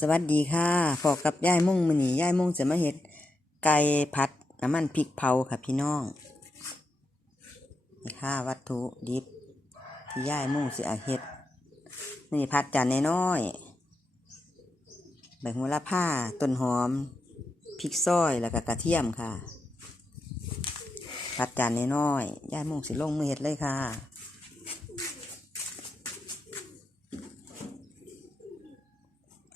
สวัสดีค่ะพอกับย่ายมุ่งมือนีย่ายมุ่งจะมาเฮ็ดไก่ผัดน้ำมันพริกเผาค่ะพี่น้องนี่ค่ะวัตถุดิบที่ย่ายมุ่งสิเอาเฮ็ดนี่ผัดจานน้อยใบโหระพาต้นหอมพริกซอยแล้วก็กระเทียมค่ะผัดจานน้อยย่ายมุ่งสิลงมือเฮ็ดเลยค่ะ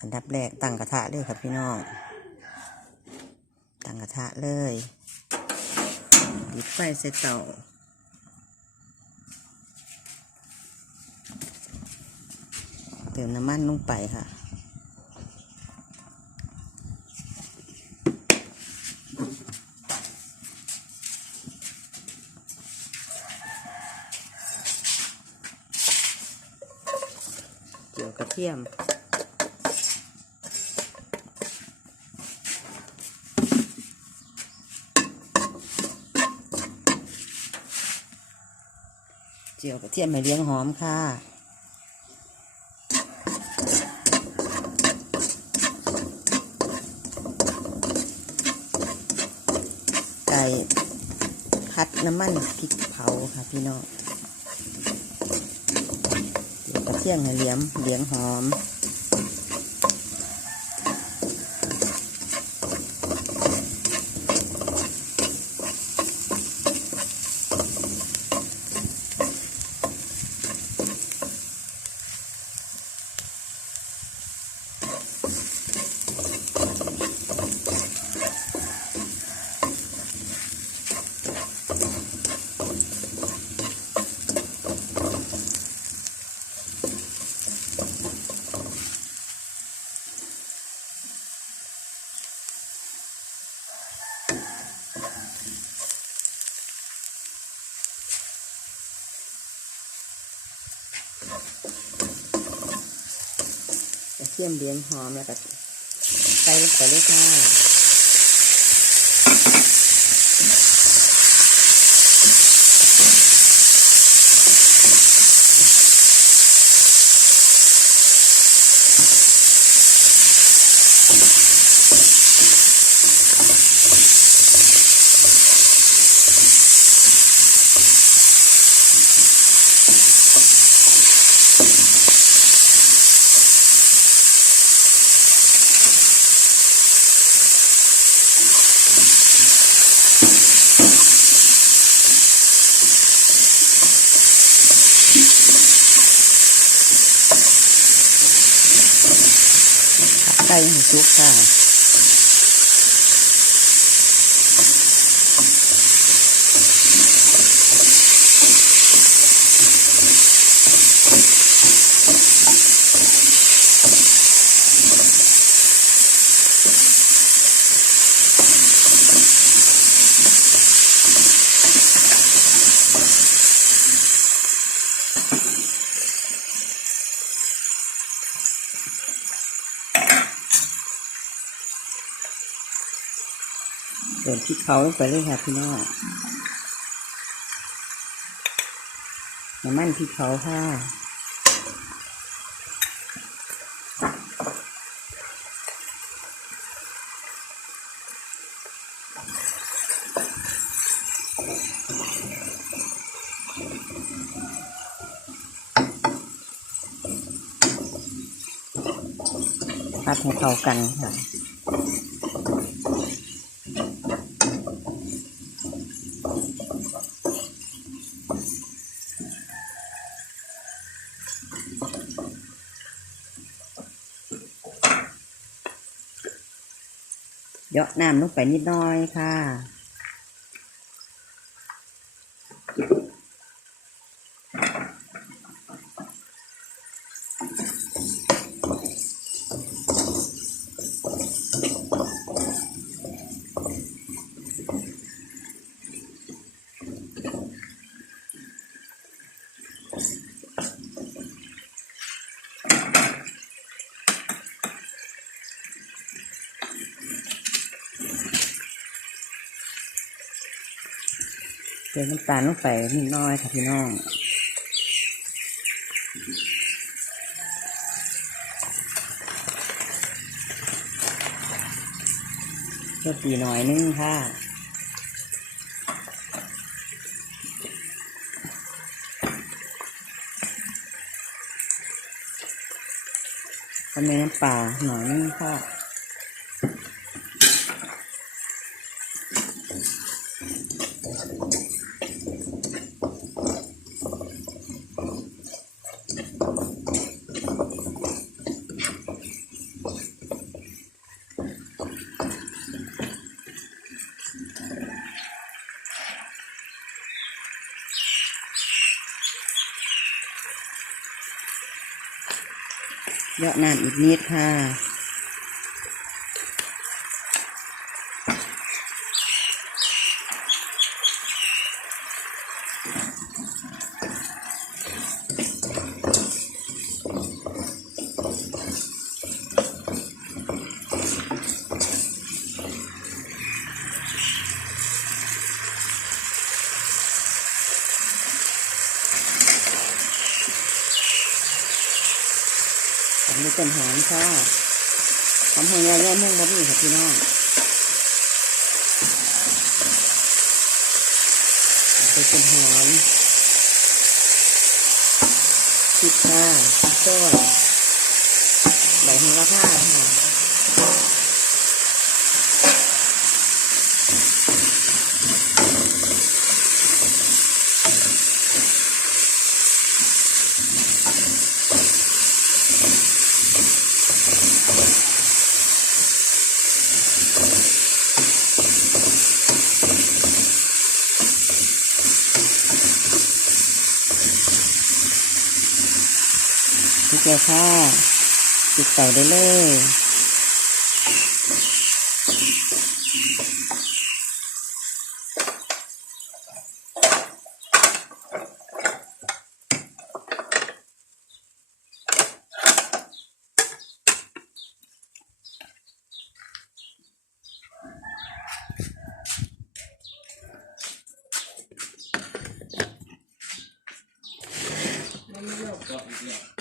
อัน ดับแรกตั้งกระทะเลยครับพี่น้อง ตั้งกระทะเลยหยิบไฟใส่เตาเติมน้ำมันลงไปค่ะเจียวกระเทียม เจียวกระเทียมให้เลี้ยงหอมค่ะไก่พัดน้ำมันพริกเผาค่ะพี่น้องเจียวกระเทียมให้เลี้ยงเลี้ยงหอม กระเทียมเลี้ยงหอมแล้วก็ใส่ลงไปเลยค่ะ ไก่ให้สุกค่ะ เดินพริกเผาลงไปเลยค่ะพี่น้องน้ำมันพริกเผาค่ะผัดให้เข้ากันค่ะ เยาะน้ำลงไปนิดหน้อยค่ะ ติมน้ำตาลลงไปนิดน้อยค่ะพี่น้องก็ตีหน่อยนึงค่ะทำในน้ำปลาหน่อยนึงค่ะ เยอะน้ำอีกนิดค่ะ ค่ะหอมหัวใหญ่ๆมุ่งบะหมี่ค่ะพี่น้องไปเป็นต้นหอมพริกค่ะพริกต้นใบโหระพาค่ะ พริกเลยค่ะปิดไก่ได้เลยมันไม่เลือกก่อนอีกแล้ว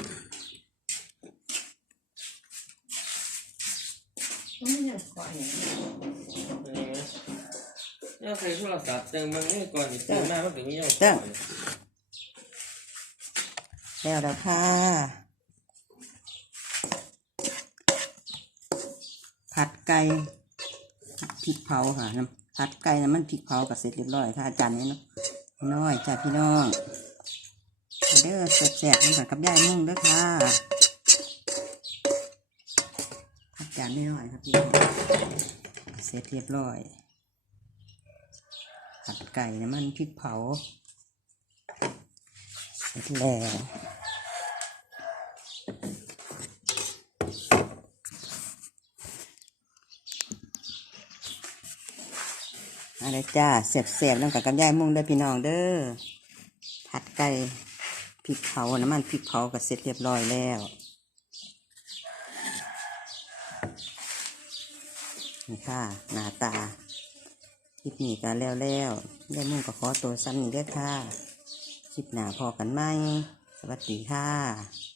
ข้อนี้เนี่ยใครโทรศัพท์เติมมันนี่ก่อนเติมมามันถึงไม่ยอมก่อนแล้วล้วค่ะผัดไก่พริกเผาค่ะน้ำผัดไก่น้ำมันพริกเผากับเสร็จเรียบร้อยค่ะจานนี้เนาะน้อยจ้าพี่น้องเด้อแสบๆนี่ค่ะกับยายมุ่งเด้อค่ะ จานน้อยๆครับพี่น้องเสร็จเรียบร้อยผัดไก่น้ำมันพริกเผาเสร็จแล้วอะไรจ้าเสียบเสียบๆน้ำกับกับยายมุ่งเด้อพี่น้องเด้อผัดไก่พริกเผาน้ำมันพริกเผาก็เสร็จเรียบร้อยแล้ว ค่ะหน้าตาคลิปนี้ก็แล้วแล้วได้มุ่งก็ขอตัวซ้ำนี่เด้อค่ะ คลิปหน้าพอกันไหม สวัสดีค่ะ